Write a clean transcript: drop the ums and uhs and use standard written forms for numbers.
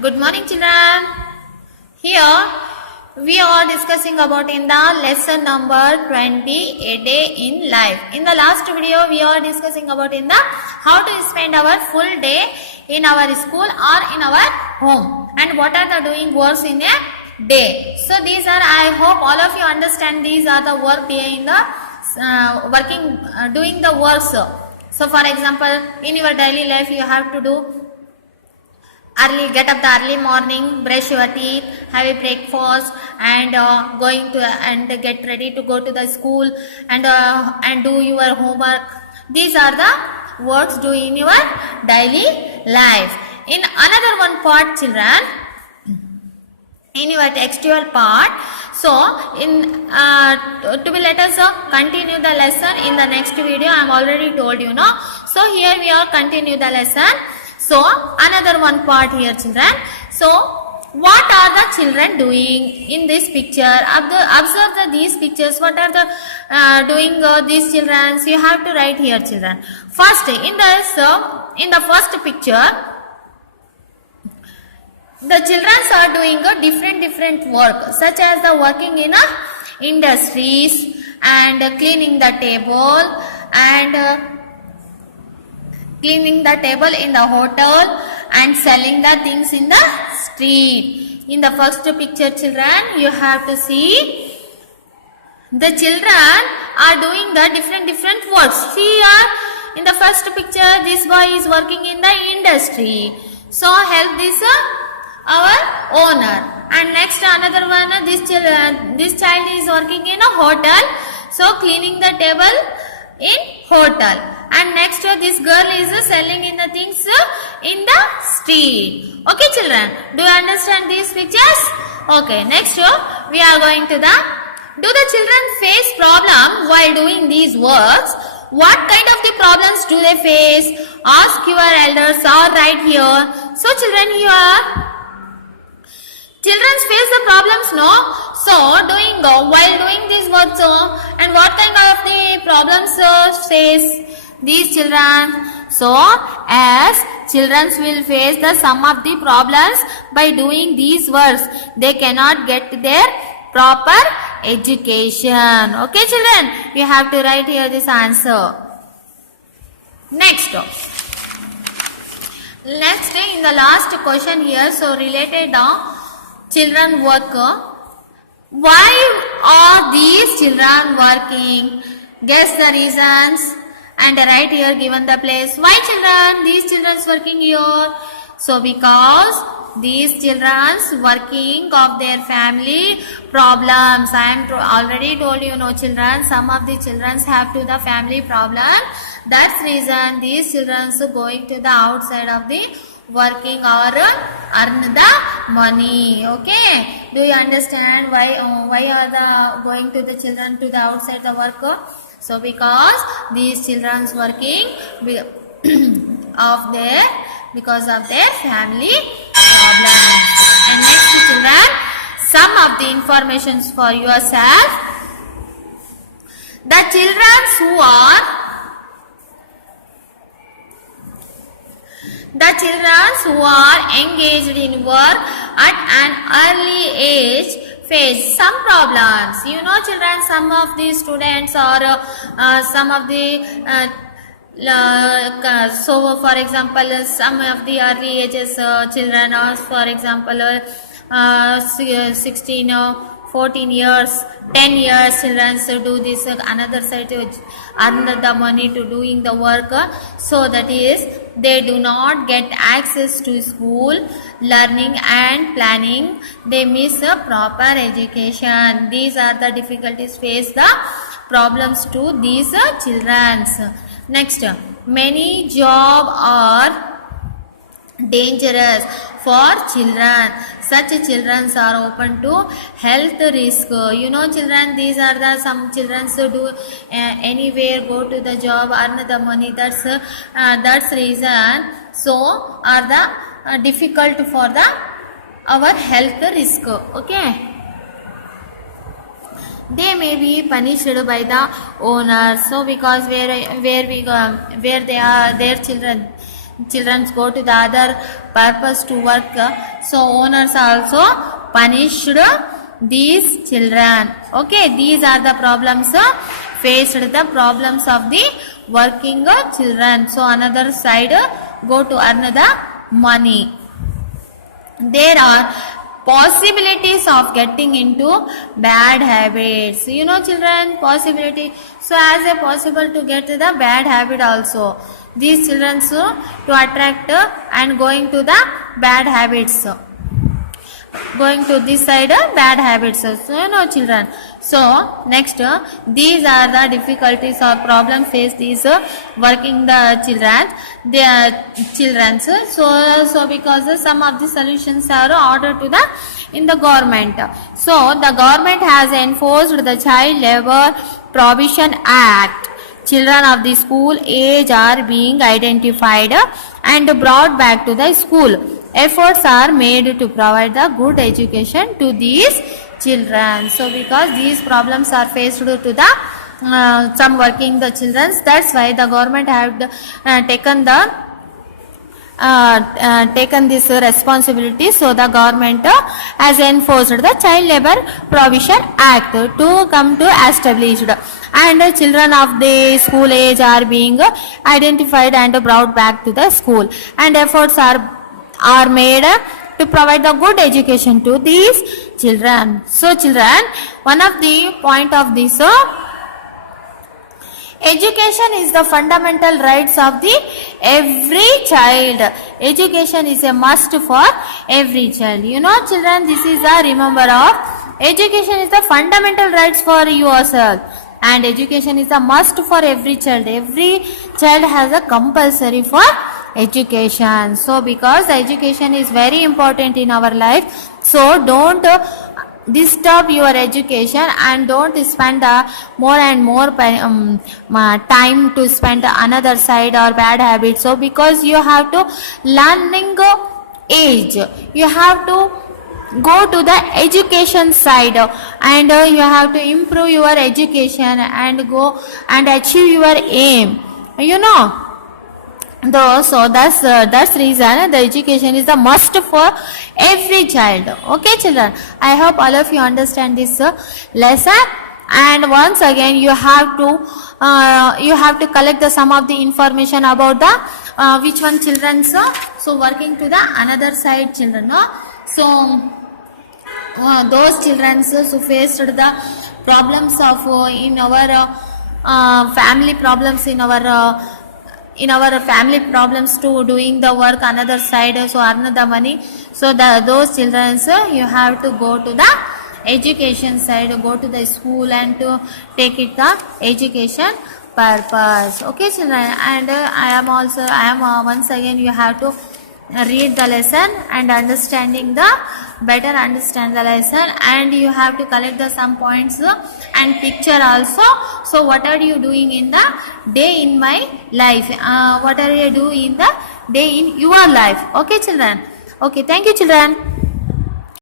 Good morning, children. Here we are discussing about in the lesson number 20, a day in life. In the last video, we are discussing about in the how to spend our full day in our school or in our home and what are the doing works in a day. So these are, I hope all of you understand, these are the work day in the doing the works. So for example, in your daily life you have to do early, get up the early morning, brush your teeth, have a breakfast, and going to and get ready to go to the school and do your homework. These are the works do in your daily life. In another one part, children, in your textual part. So in to be let us continue the lesson in the next video. I am already told you, no. So here we are continue the lesson. So another one part here, children. So what are the children doing in this picture? Observe these pictures. What are the doing these children? So you have to write here, children. First in the first picture, the children are doing a different work, such as the working in industries and cleaning the table and cleaning the table in the hotel and selling the things in the street. In the first picture, children, you have to see the children are doing the different works. Here in the first picture, this boy is working in the industry. So help this our owner. And next another one, this child is working in a hotel. So cleaning the table in hotel. And next this girl is selling in the things in the street. Okay, children, do you understand these pictures? Okay, next we are going to the, do the children face problem while doing these works? What kind of the problems do they face? Ask your elders or write here. So children, here children face the problems, no? So while doing these works, and what kind of the problems face these children? So as children will face the some of the problems by doing these works, they cannot get their proper education. Okay, children, you have to write here this answer. Next in the last question here, so related children work. Why are these children working? Guess the reasons and write here given the place. Why children? These children working here. So because these children working of their family problems. I am already told you, no children, some of the children have to the family problem. That's reason these children are going to the outside of the working or earn the money. Okay, do you understand why are the going to the children to the outside the work? So because these children working because of their family problems. And next, children, some of the informations for yourself. The children who are engaged in work at an early age face some problems. You know, children, some of the students or some of the so for example, some of the early ages children are, for example, 16 14 years, 10 years children do this another side to earn the money to doing the work. So that is, they do not get access to school learning and planning. They miss a proper education. These are the difficulties face the problems to these children. Next, many jobs are dangerous for children. Such children are open to health risk. You know, children, these are the some children who do anywhere, go to the job, earn the money. That's reason. So are the difficult for the our health risk. Okay. They may be punished by the owners. So because where they are their children, children go to the other purpose to work, so owners also punished these children. Okay, these are the problems faced, the problems of the working children. So another side go to earn the money. There are possibilities of getting into bad habits. You know children, possibility. So as a possible to get the bad habit also. These children to attract and going to the bad habits. Going to this side bad habits. So you know children. So next these are the difficulties or problem faced these working the children. So because some of the solutions are ordered to the in the government. So the government has enforced the Child Labor Prohibition Act. Children of the school age are being identified and brought back to the school. Efforts are made to provide the good education to these children. So because these problems are faced to the some working the children, that's why the government have taken this responsibility. So the government has enforced the Child Labor Prohibition Act to come to established, and children of the school age are being identified and brought back to the school, and efforts are made to provide the good education to these children. So children, one of the point of this education is the fundamental rights of the every child. Education is a must for every child. You know children, this is a remember of education is the fundamental rights for yourself, and education is a must for every child. Every child has a compulsory for education. So because education is very important in our life, so don't disturb your education and don't spend more and more time to spend another side or bad habits. So because you have to learning age, you have to go to the education side, and you have to improve your education and go and achieve your aim, you know. So that's reason the education is the must for every child. Okay children, I hope all of you understand this lesson. And once again you have to collect the some of the information about the which one children. So working to the another side children, no? So those children who faced the problems of in our family problems, in our family problems to doing the work another side, so earn the money. So those children you have to go to the education side, go to the school and to take it the education purpose. Okay children, and I am once again you have to read the lesson and better understand the lesson, and you have to collect the some points and picture also. So what are you doing in the day in my life, what are you doing in the day in your life? Okay children, okay, thank you children.